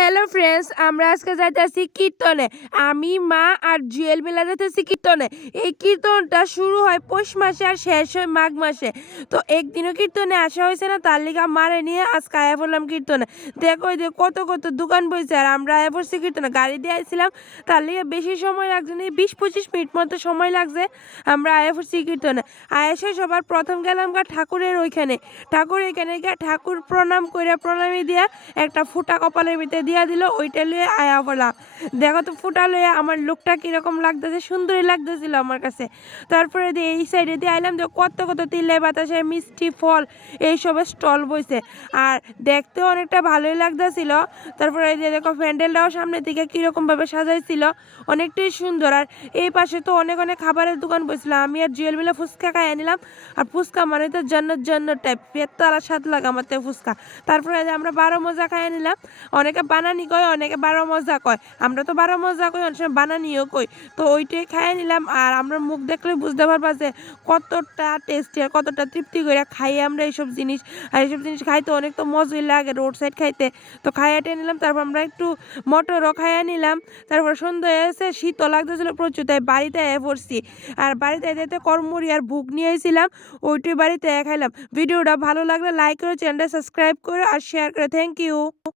Hello friends, আমরা আজকে যাইতেছি কীর্তনে। আমি, মা আর জুয়েল মিলা যাইতেছি কীর্তনে। এই কীর্তনটা শুরু হয় পৌষ মাসে আর শেষ হয় মাঘ মাসে। তো একদিনও কীর্তনে আসা হয়েছে না, তার লিগা মারে নিয়ে আজকে আয়া পড়লাম কীর্তনে। দেখো ওই যে কত কত দোকান বইছে আর আমরা আয়া পড়ছি কীর্তনে। গাড়ি দিয়ে আইছিলাম, তার লিগে বেশি সময় লাগছে না, 20-25 মিনিট মতো সময় লাগছে। আমরা আয়া পড়ছি কীর্তনে। আয়াসে সবার প্রথম গেলাম গা ঠাকুরের ওইখানে। ঠাকুর এখানে গিয়ে ঠাকুর প্রণাম করে প্রণামী দিয়া একটা ফুটা কপালের ভিতরে দিয়া দিল, ওইটা লয়ে আয়া বললাম। দেখো তো ফুটা লয়ে আমার লোকটা কিরকম লাগতেছে, সুন্দরই লাগতেছিল আমার কাছে। তারপরে দিয়ে এই সাইডে দিয়ে আইলাম, যে কত কত তিলে বাতাসে মিষ্টি ফল এইসবের স্টল বইছে আর দেখতেও অনেকটা ভালোই লাগতেছিল। তারপরে এই যে দেখো প্যান্ডেলটাও সামনের দিকে কীরকমভাবে সাজাইছিল, অনেকটাই সুন্দর। আর এই পাশে তো অনেক অনেক খাবারের দোকান বসছিল। আমি আর জুয়েল মিলে ফুচকা খাইয়ে নিলাম। আর ফুচকা মানে তো জন্নত টাইপ, পেট তারা স্বাদ লাগে আমার তো ফুচকা। তারপরে আমরা 12 মজা খাইয়ে নিলাম। অনেকে বানানি কয়, অনেকে 12 মজা কয়। আমরা তো 12 মজা কই, অনেক সময় বানানিও কই। তো ওইটাই খাইয়ে নিলাম। আর আমরা মুখ দেখলে বুঝতে পারবা যে কতটা টেস্টি আর কতটা তৃপ্তি করে খাই আমরা এইসব জিনিস। আর এইসব জিনিস খাইতে অনেক তো মজাই লাগে রোড সাইড খাইতে। তো খাইয়াটে নিলাম, তারপর আমরা একটু মটরও খাইয়ে নিলাম। তারপর সন্ধ্যা হয়েছে, শীতও লাগতেছিল প্রচুর, তাই বাড়িতে পড়ছি। আর বাড়িতে যেতে কর্মুড়ি আর ভুগ নিয়ে এসেছিলাম, ওইটাই বাড়িতে খাইলাম। ভিডিওটা ভালো লাগলে লাইক করে, চ্যানেলটা সাবস্ক্রাইব করে আর শেয়ার করে। Thank you.